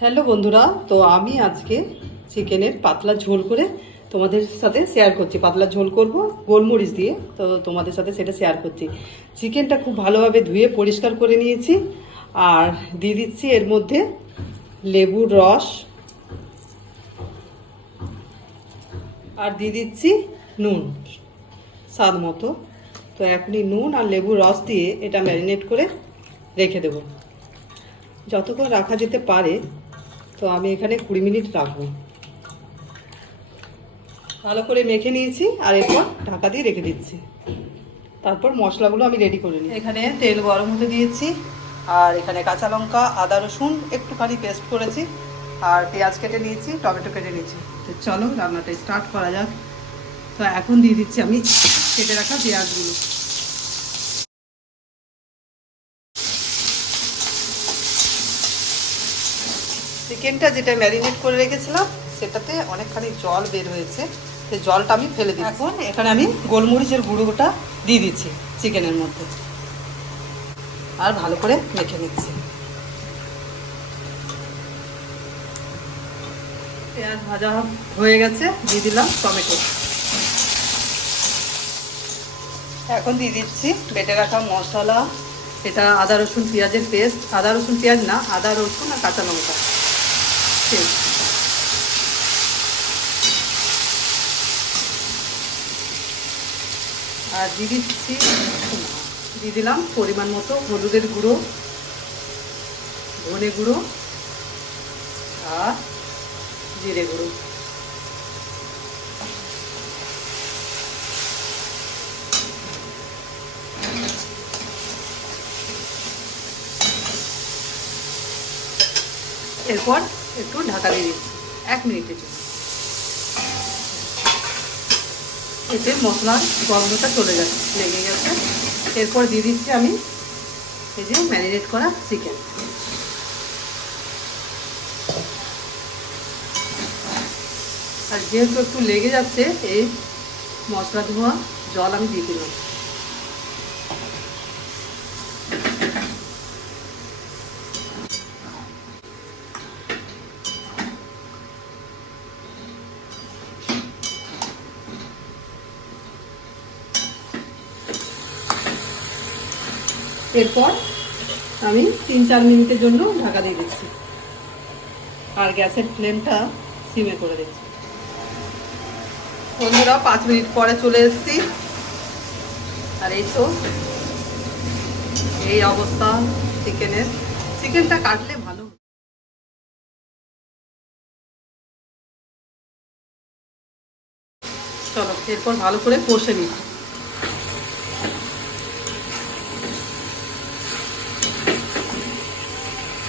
Hello বন্ধুরা, তো আমি আজকে চিকেনের পাতলা ঝোল করে তোমাদের সাথে শেয়ার করছি। পাতলা ঝোল করব, গোলমরিচ দিয়ে, তো তোমাদের সাথে সেটা শেয়ার করছি। চিকেনটা খুব ভালোভাবে ধুয়ে পরিষ্কার করে নিয়েছি, আর দিয়ে দিচ্ছি এর মধ্যে লেবুর রস, আর দিয়ে দিচ্ছি নুন, স্বাদ মতো। তো এখনই নুন আর লেবুর রস দিয়ে এটা ম্যারিনেট করে রেখে দেবো। যতক্ষণ রাখা যেতে পারে তো আমি এখানে কুড়ি মিনিট রাখব। ভালো করে মেখে নিয়েছি আর এরপর ঢাকা দিয়ে রেখে দিচ্ছি। তারপর মশলাগুলো আমি রেডি করে নিই এখানে তেল গরম হতে দিয়েছি, আর এখানে কাঁচা লঙ্কা, আদা, রসুন একটুখানি পেস্ট করেছি, আর পেঁয়াজ কেটে নিয়েছি, টমেটো কেটে নিয়েছি। তো চলো রান্নাটা স্টার্ট করা যাক। তো এখন দিয়ে দিচ্ছি আমি কেটে রাখা পেঁয়াজগুলো। চিকেনটা যেটা ম্যারিনেট করে রেখেছিলাম সেটাতে অনেকখানি জল বের হয়েছে। সেই জলটা আমি ফেলে দিই এখন এখানে আমি গোলমরিচের গুঁড়োটা দিয়ে দিচ্ছি চিকেনের মধ্যে। আর ভালো করে মেখে নিচ্ছি। পেঁয়াজ ভাজা হয়ে গেছে দিয়ে দিলাম টমেটো। এখন দিয়ে দিচ্ছি বেটে রাখা মশলা। এটা আদা রসুন পেঁয়াজের পেস্ট। আদা রসুন পেঁয়াজ না আদা রসুন আর কাঁচা লঙ্কা। পেস্ট আর দিয়ে দিচ্ছি দিয়ে দিলাম পরিমাণ মতো হলুদের গুঁড়ো, ধনে গুঁড়ো আর জিরে গুঁড়ো। এরপর একটু ঢাকা দিয়ে দিচ্ছি। এক মিনিটের জন্য। এতে মশলার গন্ধটা চলে যাচ্ছে লেগে গেছে। এরপর দিয়ে দিচ্ছি আমি এই যে ম্যারিনেট করা চিকেন। আর যেহেতু একটু লেগে যাচ্ছে, এই মশলা ধোয়া জল আমি দিয়ে দিলাম। এরপর আমি তিন চার মিনিটের জন্য ঢাকা দিয়ে দিচ্ছি। আর গ্যাসের ফ্লেমটা সিমে করে দিচ্ছি। বন্ধুরা, পাঁচ মিনিট পরে চলে এসেছি। আর এই তো এই অবস্থা চিকেনের। চিকেনটা কাটলে ভালো চলো, এরপর ভালো করে কষে নিই।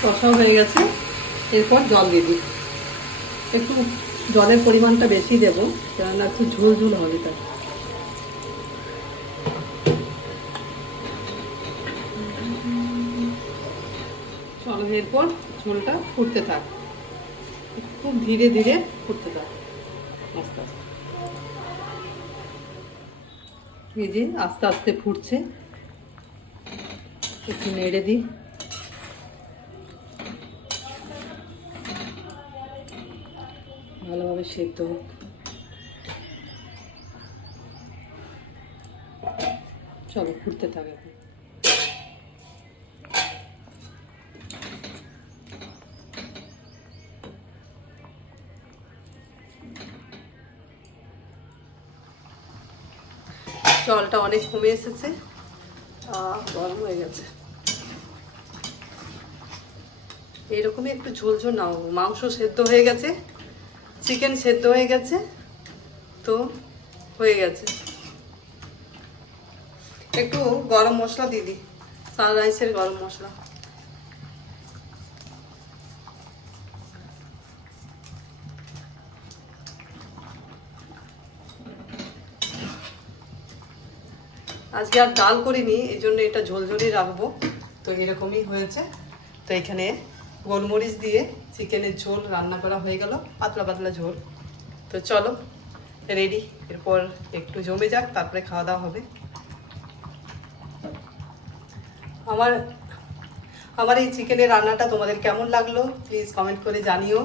কষাও হয়ে গেছে। এরপর জল দিয়ে দিই। একটু জলের পরিমাণটা বেশি দেবো, কেননা একটু ঝোল ঝোল হবে তার। এরপর ঝোলটা ফুটতে থাক। খুব ধীরে ধীরে ফুটতে থাক। আস্তে আস্তে। এই যে আস্তে আস্তে ফুটছে। একটু নেড়ে দিই। ভালোভাবে সেদ্ধ। হোক চলো ফুটতে থাকে জলটা অনেক কমে এসেছে। গরম হয়ে গেছে। এইরকমই একটু ঝোল ঝোল নাও। মাংস সেদ্ধ হয়ে গেছে। চিকেন সেদ্ধ হয়ে গেছে, তো হয়ে গেছে। একটু গরম মশলা দিয়ে দিই সানরাইসের গরম মশলা। আজকে আর ডাল করিনি, এই জন্য এটা ঝোলঝোলই রাখব। তো এরকমই হয়েছে। তো এখানে গোলমরিচ দিয়ে চিকেনের ঝোল রান্না করা হয়ে গেল, পাতলা পাতলা ঝোল। তো চলো রেডি এরপর একটু জমে যাক, তারপরে খাওয়া দাওয়া হবে। আমার আমার এই চিকেনের রান্নাটা তোমাদের কেমন লাগল? প্লিজ কমেন্ট করে জানিও।